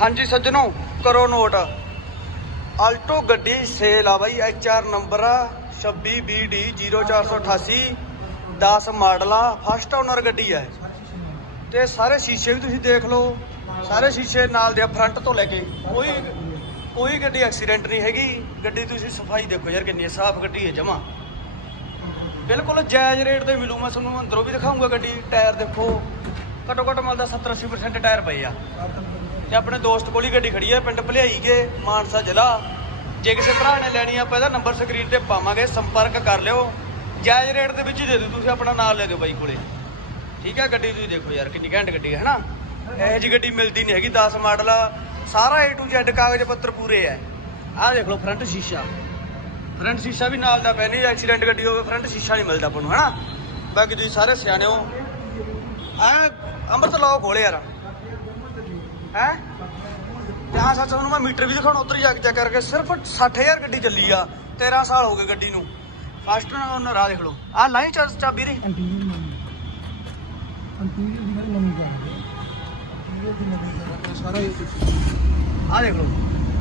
ਹਾਂਜੀ ਸੱਜਣੋ, ਕਰੋ ਨੋਟ। ਆਲਟੋ ਗੱਡੀ ਸੇਲ ਆ ਬਾਈ, ਐਚ ਆਰ ਨੰਬਰ ਆ 26BD 0488 10 ਮਾਡਲ ਆ, ਫਸਟ ਓਨਰ ਗੱਡੀ ਹੈ ਤੇ ਸਾਰੇ ਸ਼ੀਸ਼ੇ ਵੀ ਤੁਸੀਂ ਦੇਖ ਲਓ, ਸਾਰੇ ਸ਼ੀਸ਼ੇ ਨਾਲ ਦੇ ਫਰੰਟ ਤੋਂ ਲੈ ਕੇ। ਕੋਈ ਕੋਈ ਗੱਡੀ ਐਕਸੀਡੈਂਟ ਨਹੀਂ ਹੈਗੀ। ਗੱਡੀ ਤੁਸੀਂ ਸਫ਼ਾਈ ਦੇਖੋ ਯਾਰ, ਕਿੰਨੀ ਸਾਫ਼ ਗੱਡੀ ਹੈ ਜਮਾ। ਬਿਲਕੁਲ ਜਾਇਜ਼ ਰੇਟ ਤੇ ਮਿਲੂ ਮੈਂ ਤੁਹਾਨੂੰ ਅੰਦਰੋਂ ਵੀ ਦਿਖਾਉਂਗਾ ਗੱਡੀ, ਟਾਇਰ ਦੇਖੋ। ਘੱਟੋ ਘੱਟ ਮਿਲਦਾ 70 80% ਟਾਇਰ ਪਏ ਆ। ਤੇ ਆਪਣੇ ਦੋਸਤ ਕੋਲ ਹੀ ਗੱਡੀ ਖੜੀ ਹੈ ਪਿੰਡ ਭਲਿਆਈ ਕੇ, ਮਾਨਸਾ ਜ਼ਿਲ੍ਹਾ। ਜੇ ਕਿਸੇ ਭਰਾ ਨੇ ਲੈਣੀ ਆ, ਆਪਾਂ ਇਹਦਾ ਨੰਬਰ ਸਕਰੀਨ ਤੇ ਪਾਵਾਂਗੇ, ਸੰਪਰਕ ਕਰ ਲਿਓ। ਜਾਇਜ਼ ਰੇਟ ਦੇ ਵਿੱਚ ਹੀ ਦੇ ਦਿਓ, ਤੁਸੀਂ ਆਪਣਾ ਨਾਮ ਲੈ ਦਿਓ ਬਾਈ ਕੋਲੇ। ਠੀਕ ਹੈ ਗੱਡੀ ਤੁਸੀਂ ਦੇਖੋ ਯਾਰ, ਕਿੰਨੀ ਘੈਂਟ ਗੱਡੀ ਹੈ ਹਨਾ? ਇਹੋ ਜੀ ਗੱਡੀ ਮਿਲਦੀ ਨਹੀਂ ਹੈਗੀ 10 ਮਾਡਲ ਆ। ਸਾਰਾ A to Z ਕਾਗਜ਼ ਪੱਤਰ ਪੂਰੇ ਹੈ ਆਹ ਦੇਖ ਲਓ ਫਰੰਟ ਸ਼ੀਸ਼ਾ। ਫਰੰਟ ਸ਼ੀਸ਼ਾ ਵੀ ਨਾਲ ਦਾ ਪੈ ਨਹੀਂ ਐਕਸੀਡੈਂਟ ਗੱਡੀ ਹੋਵੇ ਫਰੰਟ ਸ਼ੀਸ਼ਾ ਨਹੀਂ ਮਿਲਦਾ ਆਪਾਂ ਨੂੰ, ਹਨਾ? ਬਾਕੀ ਤੁਸੀਂ ਸਾਰੇ ਸਿਆਣੇ ਹੋ। ਐ ਅੰਮ੍ਰਿਤ ਲਾਓ ਖੋਲੇ ਯਾਰ। ਹੈ? ਹਾਂ ਸੱਚ ਤੁਹਾਨੂੰ ਮੈਂ ਮੀਟਰ ਵੀ ਦਿਖਾਉਣਾ ਉਧਰ ਜਾ ਕੇ ਚੈੱਕ ਕਰਕੇ। ਸਿਰਫ 60000 ਗੱਡੀ ਚੱਲੀ ਆ 13 ਸਾਲ ਹੋ ਗਏ ਗੱਡੀ ਨੂੰ। ਫਸਟ ਓਨਰ ਆ ਦੇਖ ਲਓ। ਆ ਲਾਈ ਚਾ ਚਾਬੀ ਇਹ ਆ। ਦੇਖ ਲਓ।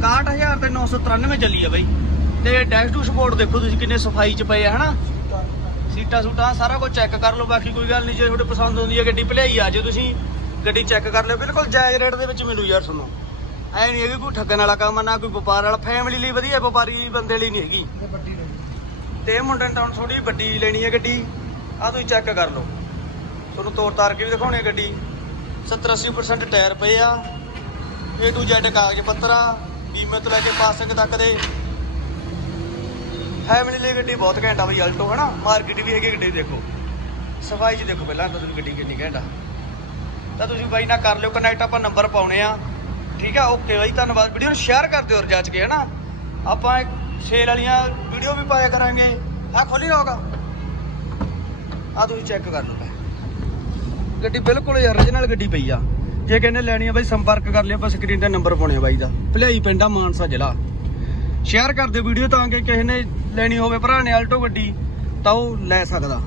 61000 ਤੇ 993 ਚੱਲੀ ਆ ਬਾਈ। ਤੇ ਡੈਸ਼ ਟੂ ਸਪੋਰਟ ਦੇਖੋ ਤੁਸੀਂ ਕਿੰਨੇ ਸਫ਼ਾਈ ਚ ਪਏ ਆ ਹਨਾ? ਸੀਟਾਂ ਸੂਟਾਂ ਸਾਰਾ ਕੁਝ ਚੈੱਕ ਕਰ ਲਓ ਬਾਕੀ ਕੋਈ ਗੱਲ ਨਹੀਂ ਜੇ ਤੁਹਾਡੇ ਪਸੰਦ ਆਉਂਦੀ ਹੈ ਗੱਡੀ ਭਲਿਆਈ ਆ ਜੇ ਤੁਸੀਂ। ਗੱਡੀ ਚੈੱਕ ਕਰ ਲਿਓ, ਬਿਲਕੁਲ ਜਾਇਜ਼ ਰੇਟ ਦੇ ਵਿੱਚ ਮਿਲੂ ਯਾਰ ਤੁਹਾਨੂੰ। ਐ ਨਹੀਂ ਹੈਗੀ ਕੋਈ ਠੱਗਣ ਵਾਲਾ ਕੰਮ, ਨਾ ਕੋਈ ਵਪਾਰ ਵਾਲਾ। ਫੈਮਿਲੀ ਲਈ ਵਧੀਆ, ਵਪਾਰੀ ਬੰਦੇ ਲਈ ਨਹੀਂ ਹੈਗੀ। ਤੇ ਮੁੰਡੇ ਨੇ ਤਾਂ ਥੋੜੀ ਵੱਡੀ ਲੈਣੀ ਹੈ ਗੱਡੀ। ਆ ਤੁਸੀਂ ਚੈੱਕ ਕਰ ਲਓ। ਤੁਹਾਨੂੰ ਤੋਰ ਤਾਰ ਕੇ ਵੀ ਦਿਖਾਉਣੀ ਹੈ ਗੱਡੀ। 70 80% ਟਾਇਰ ਪਏ ਆ। A to Z ਕਾਗਜ਼ ਪੱਤਰ ਆ। ਬੀਮੇ ਤੋਂ ਲੈ ਕੇ ਪਾਸਿੰਗ ਤੱਕ ਦੇ। ਫੈਮਿਲੀ ਲਈ ਗੱਡੀ ਬਹੁਤ ਘੈਂਟ ਆ ਬਈ ਅਲਟੋ ਹਨਾ? ਮਾਰਕੀਟ ਵੀ ਹੈਗੀ ਗੱਡੀ, ਦੇਖੋ। ਸਫ਼ਾਈ 'ਚ ਦੇਖੋ ਪਹਿਲਾਂ ਤਾਂ ਤੁਸੀਂ ਗੱਡੀ ਕਿੰਨੀ ਘੈਂਟ ਆ। ਤਾਂ ਤੁਸੀਂ ਬਾਈ ਨਾਲ ਕਰ ਲਿਓ ਕਨੈਕਟ ਆਪਾਂ ਨੰਬਰ ਪਾਉਣੇ ਆ। ਠੀਕ ਆ? ਓਕੇ ਬਾਈ, ਧੰਨਵਾਦ। ਵੀਡੀਓ ਨੂੰ ਸ਼ੇਅਰ ਕਰ ਦਿਓ ਰਜਾਚ ਕੇ, ਹਨਾ? ਆਪਾਂ ਸੇਲ ਵਾਲੀਆਂ ਵੀਡੀਓ ਵੀ ਪਾਇਆ ਕਰਾਂਗੇ। ਆ ਖੋਲੀ ਨਾ ਹੋਗਾ ਆ ਤੁਸੀਂ ਚੈੱਕ ਕਰ ਲਓ ਗੱਡੀ ਬਿਲਕੁਲ origignal ਗੱਡੀ ਪਈ ਆ। ਜੇ ਕਹਿੰਦੇ ਲੈਣੀ ਆ ਬਾਈ, ਸੰਪਰਕ ਕਰ ਲਿਓ, ਆਪਾਂ ਸਕਰੀਨ ਤੇ ਨੰਬਰ ਪਾਉਣੇ ਆ ਬਾਈ ਦਾ। ਭਲਿਆਈ ਪਿੰਡ ਆ, ਮਾਨਸਾ ਜ਼ਿਲ੍ਹਾ। ਸ਼ੇਅਰ ਕਰ ਦਿਓ ਵੀਡੀਓ ਤਾਂ ਕਿ ਕਿਸੇ ਨੇ ਲੈਣੀ ਹੋਵੇ, ਭਰਾ ਨੇ ਆਲਟੋ ਗੱਡੀ, ਤਾਂ ਉਹ ਲੈ ਸਕਦਾ।